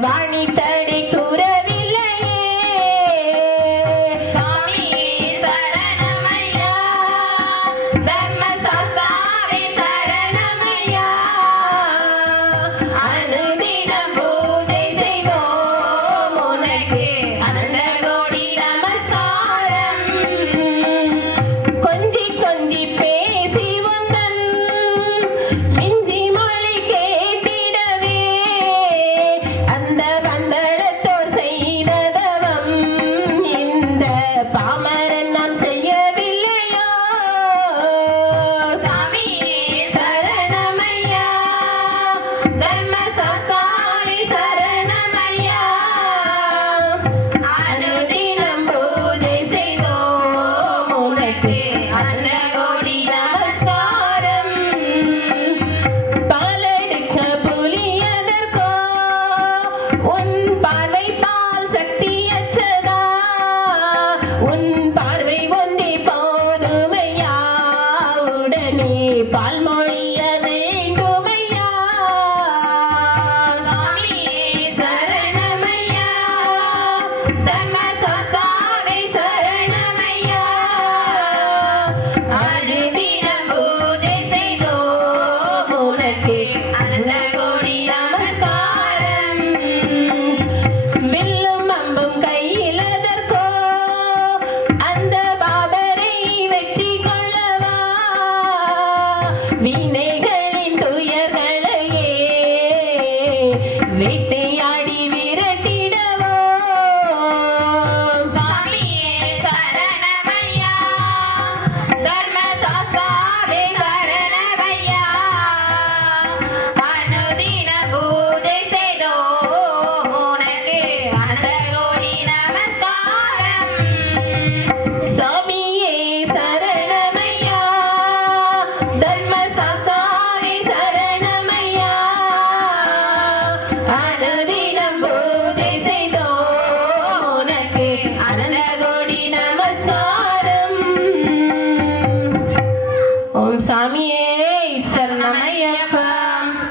Vani தடிக்கும் one. சாமியே